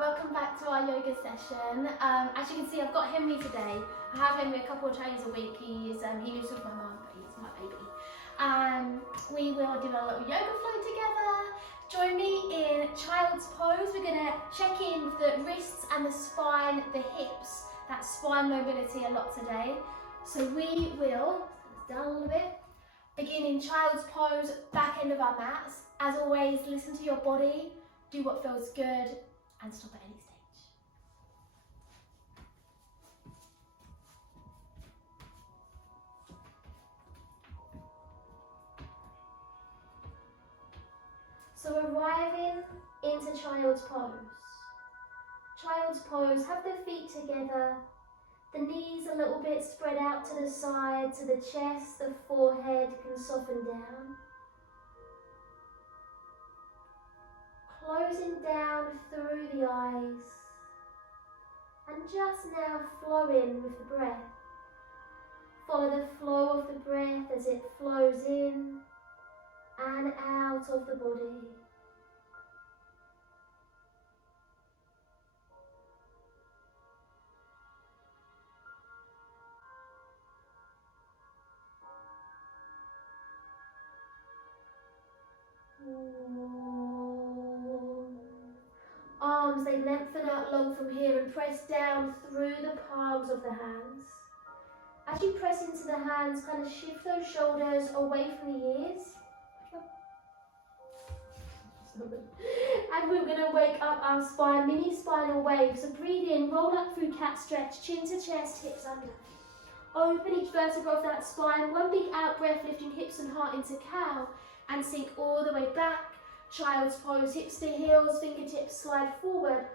welcome back to our yoga session. As you can see, I've got Henry today. I have Henry a couple of times a week. He lives with my mum, but he's my baby. We will do a little yoga flow together. Join me in child's pose. We're going to check in with the wrists and the spine, the hips, that spine mobility a lot today. So we will, down a little bit, begin in child's pose, back end of our mats. As always, listen to your body, do what feels good, and stop at any stage. So arriving into child's pose. Child's pose, have the feet together, the knees a little bit spread out to the side, so the chest, the forehead can soften down. Closing down through the eyes, and just now flowing with the breath. Follow the flow of the breath as it flows in and out of the body. Arms, they lengthen out long from here and press down through the palms of the hands. As you press into the hands, kind of shift those shoulders away from the ears. And we're going to wake up our spine, mini spinal wave. So breathe in, roll up through cat stretch, chin to chest, hips under. Open each vertebra of that spine, one big out breath, lifting hips and heart into cow, and sink all the way back. Child's pose, hips to heels, fingertips slide forward,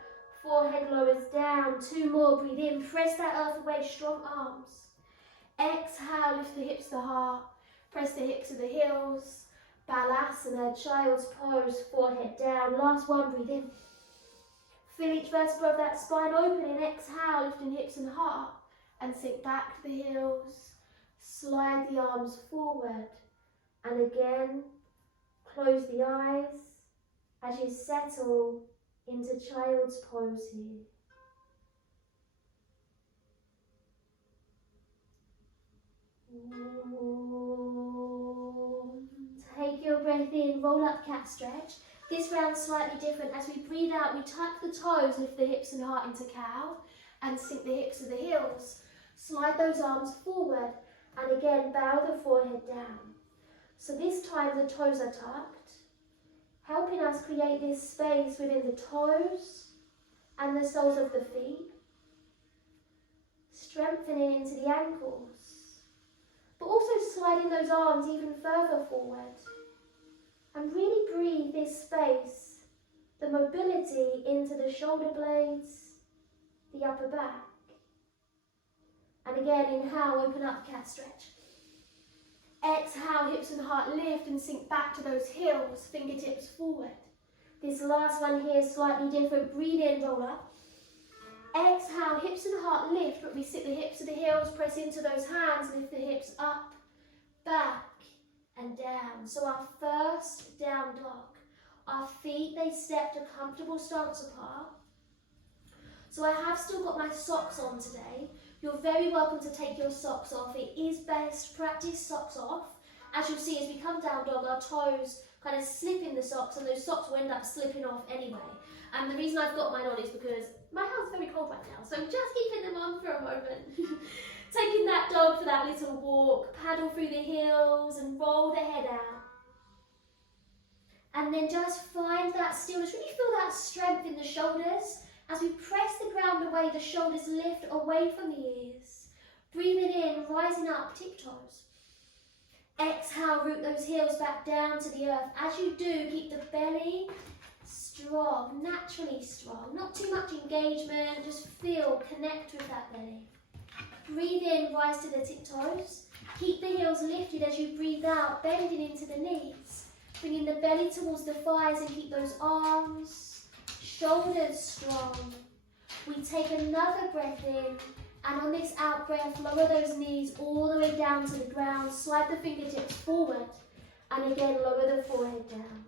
forehead lowers down. Two more, breathe in, press that earth away, strong arms. Exhale, lift the hips to heart, press the hips to the heels. Balasana, child's pose, forehead down. Last one, breathe in. Feel each vertebra of that spine opening, exhale, lifting hips and heart, and sink back to the heels. Slide the arms forward, and again, close the eyes as you settle into child's pose here. Take your breath in, roll up cat stretch. This round slightly different. As we breathe out, we tuck the toes, lift the hips and heart into cow, and sink the hips to the heels. Slide those arms forward, and again bow the forehead down. So this time the toes are tucked, helping us create this space within the toes and the soles of the feet, strengthening into the ankles, but also sliding those arms even further forward. And really breathe this space, the mobility into the shoulder blades, the upper back. And again, inhale, open up, cat stretch. Exhale, hips and heart lift and sink back to those heels, fingertips forward. This last one here is slightly different. Breathe in, roll up. Exhale, hips and heart lift, but we sit the hips to the heels, press into those hands, lift the hips up, back and down. So our first down dog. Our feet, they step to comfortable stance apart. So I have still got my socks on today. You're very welcome to take your socks off. It is best practice socks off. As you'll see, as we come down dog, our toes kind of slip in the socks, and those socks will end up slipping off anyway. And the reason I've got mine on is because my house is very cold right now, so I'm just keeping them on for a moment. Taking that dog for that little walk, paddle through the heels and roll the head out. And then just find that stillness, really feel that strength in the shoulders. As we press the ground away, the shoulders lift away from the ears. Breathing in, rising up, tiptoes. Exhale, root those heels back down to the earth. As you do, keep the belly strong, naturally strong. Not too much engagement, just feel, connect with that belly. Breathe in, rise to the tiptoes. Keep the heels lifted as you breathe out, bending into the knees. Bringing the belly towards the thighs and keep those arms, shoulders strong. We take another breath in, and on this out breath, lower those knees all the way down to the ground. Slide the fingertips forward, and again, lower the forehead down.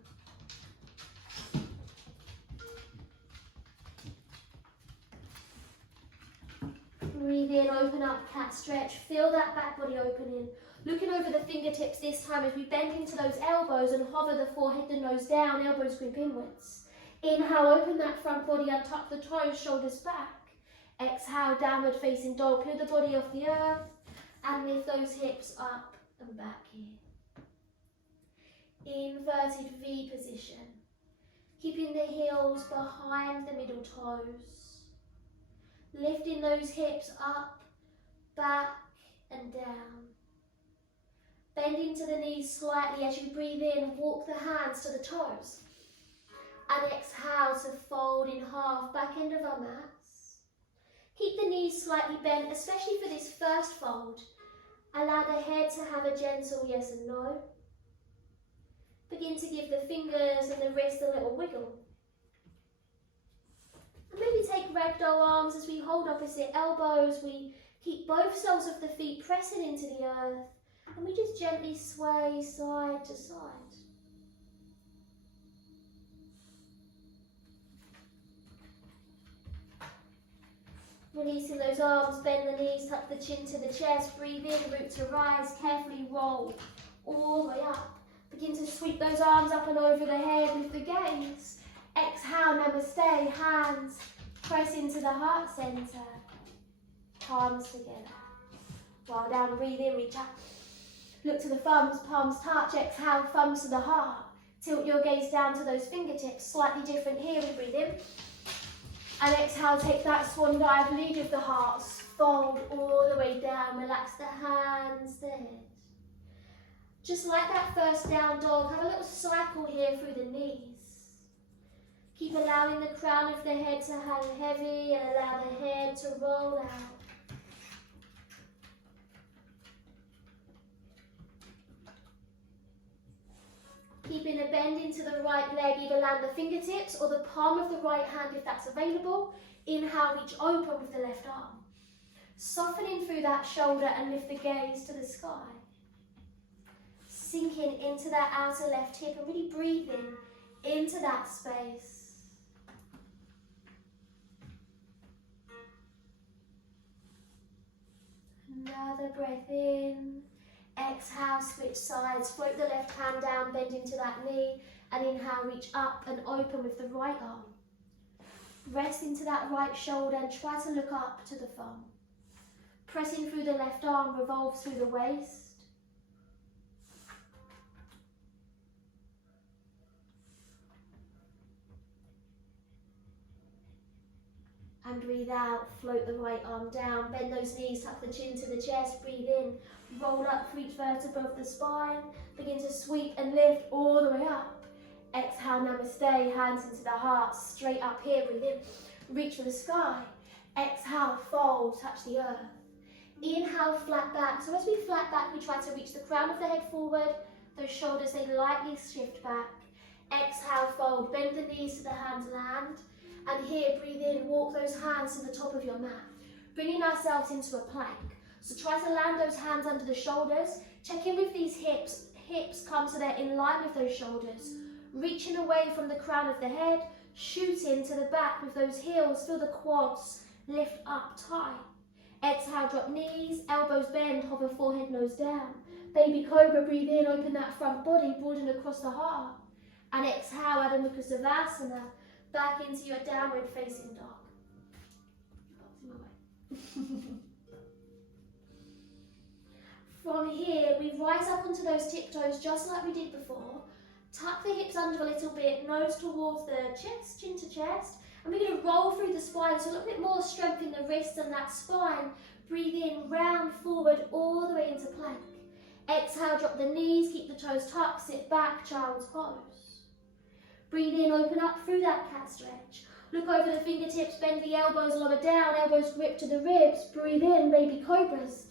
Breathe in, open up, cat stretch. Feel that back body opening. Looking over the fingertips this time as we bend into those elbows and hover the forehead and nose down, elbows grip inwards. Inhale, open that front body, untuck the toes, shoulders back. Exhale, downward facing dog. Peel the body off the earth and lift those hips up and back here. Inverted V position. Keeping the heels behind the middle toes. Lifting those hips up, back and down. Bend into the knees slightly as you breathe in, walk the hands to the toes. And exhale to fold in half, back end of our mats. Keep the knees slightly bent, especially for this first fold. Allow the head to have a gentle yes and no. Begin to give the fingers and the wrist a little wiggle. And maybe take ragdoll arms as we hold opposite elbows. We keep both soles of the feet pressing into the earth. And we just gently sway side to side. Releasing those arms, bend the knees, tuck the chin to the chest, breathe in, root to rise, carefully roll all the way up. Begin to sweep those arms up and over the head, lift the gaze. Exhale, namaste, hands press into the heart center, palms together. While down, breathe in, reach up. Look to the thumbs, palms touch, exhale, thumbs to the heart. Tilt your gaze down to those fingertips, slightly different here, we breathe in. And exhale, take that swan dive, lead with the heart, fold all the way down, relax the hands, the head. Just like that first down dog, have a little cycle here through the knees. Keep allowing the crown of the head to hang heavy and allow the head to roll out. Keeping a bend into the right leg, either land the fingertips or the palm of the right hand if that's available. Inhale, reach open with the left arm. Softening through that shoulder and lift the gaze to the sky. Sinking into that outer left hip and really breathing into that space. Another breath in. Exhale, switch sides, float the left hand down, bend into that knee, and inhale, reach up and open with the right arm. Rest into that right shoulder and try to look up to the thumb. Pressing through the left arm, revolve through the waist. And breathe out, float the right arm down, bend those knees, tuck the chin to the chest, breathe in, roll up for each vertebra of the spine, begin to sweep and lift all the way up. Exhale, namaste, hands into the heart, straight up here, breathe in, reach for the sky. Exhale, fold, touch the earth. Inhale, flat back. So as we flat back, we try to reach the crown of the head forward, those shoulders, they lightly shift back. Exhale, fold, bend the knees to the hands, land. And here, breathe in, walk those hands to the top of your mat, bringing ourselves into a plank. So try to land those hands under the shoulders. Check in with these hips. Hips come so they're in line with those shoulders. Reaching away from the crown of the head, shooting to the back with those heels. Feel the quads lift up tight. Exhale, drop knees, elbows bend, hover forehead, nose down. Baby cobra, breathe in, open that front body, broaden across the heart. And exhale, Adho Mukha Savasana. Back into your downward facing dog. From here, we rise up onto those tiptoes just like we did before. Tuck the hips under a little bit, nose towards the chest, chin to chest. And we're going to roll through the spine, so a little bit more strength in the wrists and that spine. Breathe in, round forward, all the way into plank. Exhale, drop the knees, keep the toes tucked, sit back, child's pose. Breathe in, open up through that cat stretch. Look over the fingertips, bend the elbows, lower down, elbows grip to the ribs. Breathe in, baby cobras.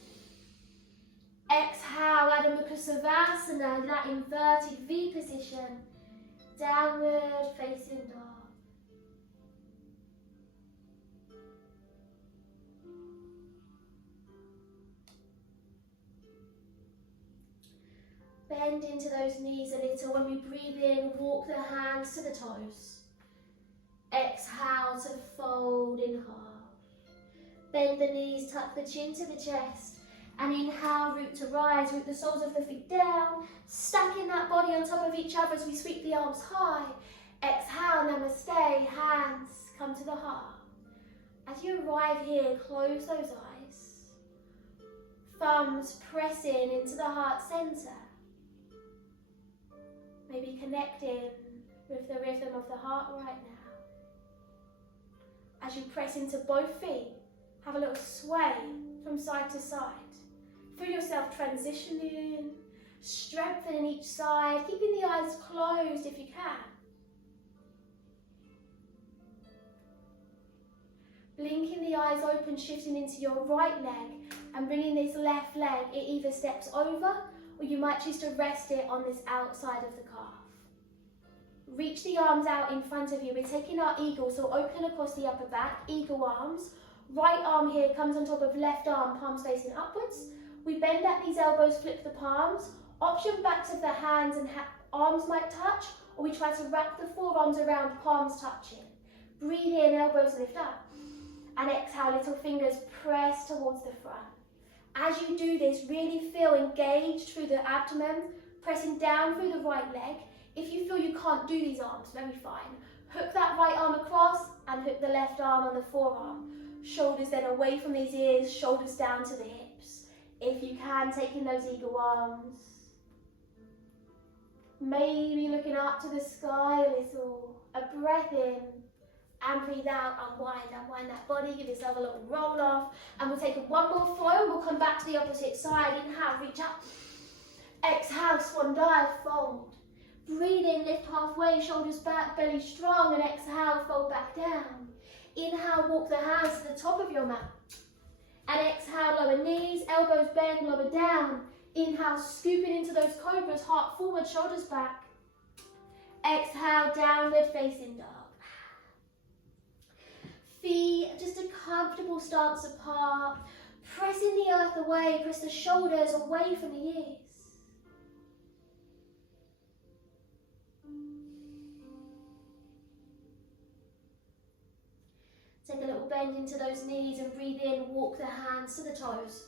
Exhale, Adho Mukha Savasana, that inverted V position. Downward facing dog. Bend into those knees a little. When we breathe in, walk the hands to the toes. Exhale to fold in half. Bend the knees, tuck the chin to the chest. And inhale, root to rise, root the soles of the feet down. Stacking that body on top of each other as we sweep the arms high. Exhale, namaste, hands come to the heart. As you arrive here, close those eyes. Thumbs pressing into the heart center. Maybe connecting with the rhythm of the heart right now. As you press into both feet, have a little sway from side to side. Feel yourself transitioning, strengthening each side, keeping the eyes closed if you can. Blinking the eyes open, shifting into your right leg and bringing this left leg, it either steps over or you might choose to rest it on this outside of the calf. Reach the arms out in front of you. We're taking our eagle, so open across the upper back, eagle arms. Right arm here comes on top of left arm, palms facing upwards. We bend at these elbows, flip the palms. Option backs of the hands and arms might touch, or we try to wrap the forearms around, palms touching. Breathe in, elbows lift up. And exhale, little fingers press towards the front. As you do this, really feel engaged through the abdomen, pressing down through the right leg. If you feel you can't do these arms, very fine. Hook that right arm across and hook the left arm on the forearm. Shoulders then away from these ears, shoulders down to the hips. If you can, taking those eagle arms. Maybe looking up to the sky a little. A breath in. And breathe out, unwind that body, give yourself a little roll off. And we'll take one more flow and we'll come back to the opposite side. Inhale, reach up. Exhale, swan dive, fold. Breathe in, lift halfway, shoulders back, belly strong. And exhale, fold back down. Inhale, walk the hands to the top of your mat. And exhale, lower knees, elbows bend, lower down. Inhale, scooping into those cobras, heart forward, shoulders back. Exhale, downward facing dog. Feet, just a comfortable stance apart. Pressing the earth away, press the shoulders away from the ears. Take a little bend into those knees and breathe in, walk the hands to the toes.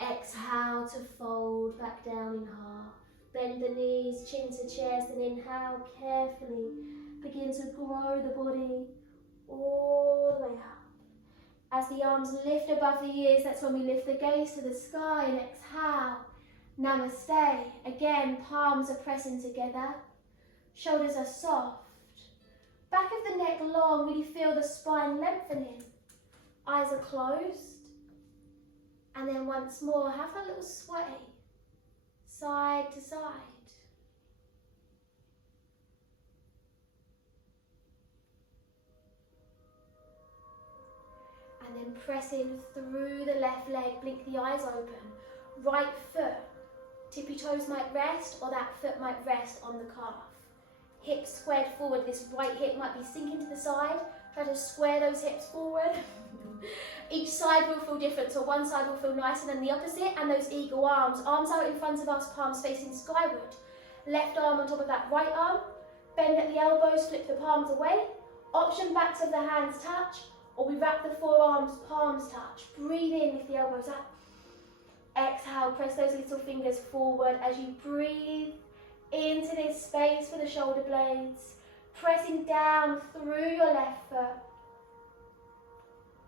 Exhale to fold back down in half. Bend the knees, chin to chest, and inhale carefully. Begin to grow the body all the way up. As the arms lift above the ears, that's when we lift the gaze to the sky and exhale. Namaste. Again, palms are pressing together. Shoulders are soft. Back of the neck long, really feel the spine lengthening. Eyes are closed. And then once more, have a little sway. Side to side. And then pressing through the left leg, blink the eyes open. Right foot, tippy toes might rest, or that foot might rest on the calf. Hips squared forward, this right hip might be sinking to the side. Try to square those hips forward. Each side will feel different, so one side will feel nicer than the opposite, and those eagle arms. Arms out in front of us, palms facing skyward. Left arm on top of that right arm. Bend at the elbows, flip the palms away. Option backs of the hands touch, or we wrap the forearms, palms touch. Breathe in, lift the elbows up. Exhale, press those little fingers forward as you breathe into this space for the shoulder blades. Pressing down through your left foot.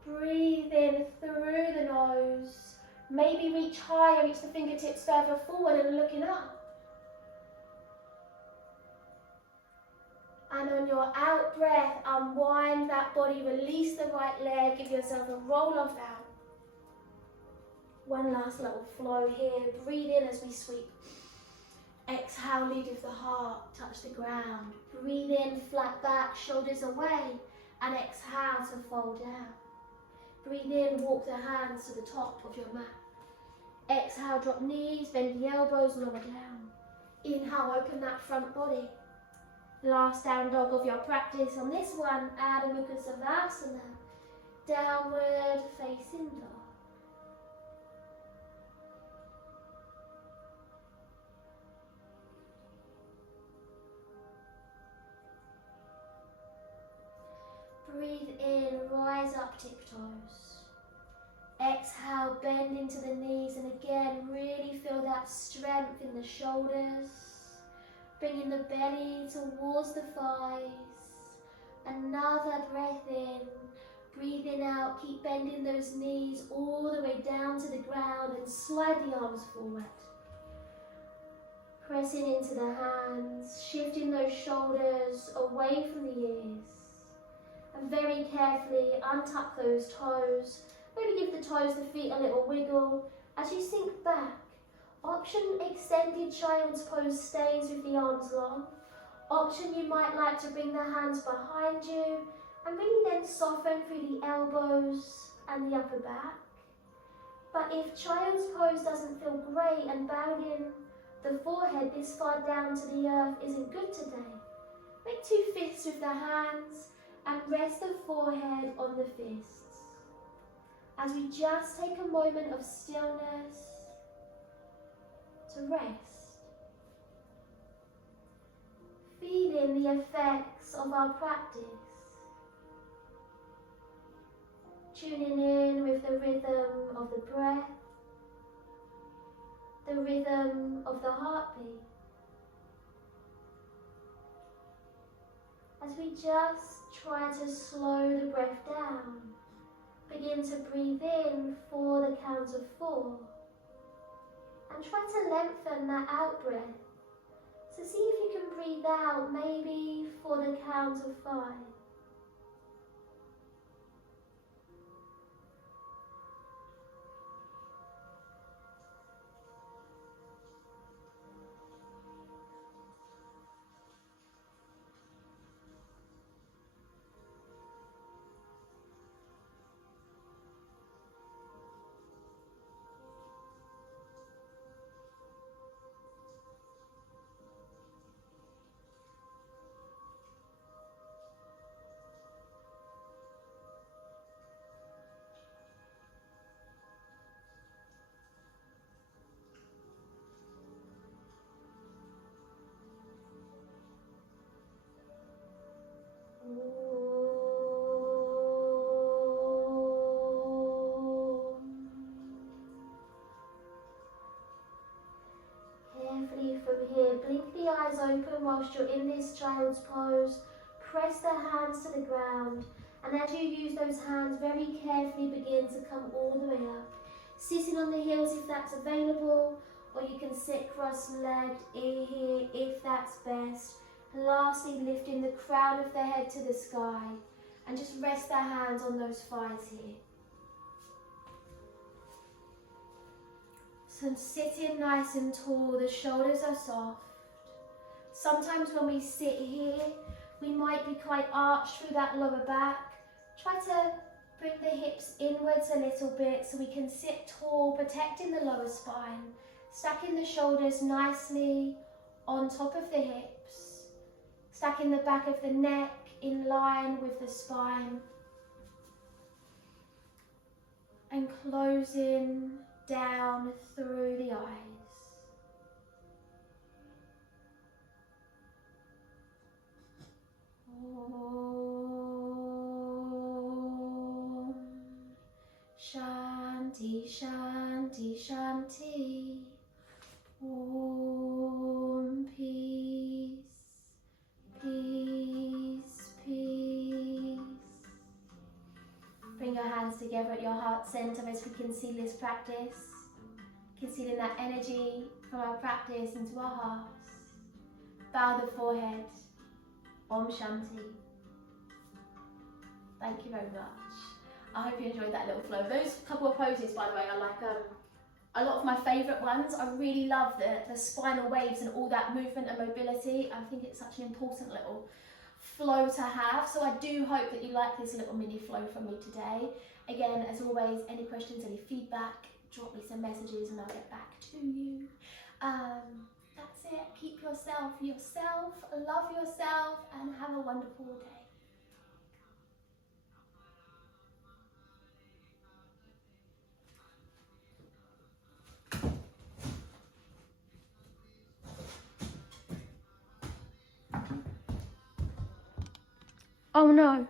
Breathe in through the nose. Maybe reach higher, reach the fingertips further forward and looking up. And on your out breath, unwind that body, release the right leg, give yourself a roll off out. One last little flow here. Breathe in as we sweep. Exhale, lead with the heart, touch the ground. Breathe in, flat back, shoulders away, and exhale to fold down. Breathe in, walk the hands to the top of your mat. Exhale, drop knees, bend the elbows, lower down. Inhale, open that front body. Last down dog of your practice. On this one, Adho Mukha Savasana, downward facing dog. Breathe in, rise up tiptoes. Exhale, bend into the knees, and again, really feel that strength in the shoulders. Bringing the belly towards the thighs. Another breath in. Breathing out, keep bending those knees all the way down to the ground and slide the arms forward. Pressing into the hands, shifting those shoulders away from the ears. And very carefully untuck those toes. Maybe give the toes, the feet a little wiggle. As you sink back, option extended child's pose stays with the arms long. Option you might like to bring the hands behind you and really then soften through the elbows and the upper back. But if child's pose doesn't feel great and bowing the forehead this far down to the earth isn't good today, make two fists with the hands and rest the forehead on the fists. As we just take a moment of stillness to rest. Feeling the effects of our practice. Tuning in with the rhythm of the breath, the rhythm of the heartbeat. As we just try to slow the breath down, begin to breathe in for the count of 4. And try to lengthen that out breath. So see if you can breathe out maybe for the count of 5. Carefully from here, blink the eyes open whilst you're in this child's pose. Press the hands to the ground, and as you use those hands, very carefully begin to come all the way up. Sitting on the heels if that's available, or you can sit cross-legged here if that's best. And lastly, lifting the crown of the head to the sky, and just rest the hands on those thighs here. So sitting nice and tall, the shoulders are soft. Sometimes when we sit here, we might be quite arched through that lower back. Try to bring the hips inwards a little bit so we can sit tall, protecting the lower spine. Stacking the shoulders nicely on top of the hips. Stacking the back of the neck in line with the spine. And closing down through the eyes. Om Shanti Shanti Shanti. Om peace, peace, peace. Bring your hands together at your heart center as we conceal this practice. Concealing that energy from our practice into our hearts. Bow the forehead. Om Shanti. Thank you very much. I hope you enjoyed that little flow. Those couple of poses, by the way, are like a lot of my favourite ones. I really love the spinal waves and all that movement and mobility. I think it's such an important little flow to have. So I do hope that you like this little mini flow from me today. Again, as always, any questions, any feedback, drop me some messages and I'll get back to you. That's it. Keep yourself, love yourself, and have a wonderful day. Oh no.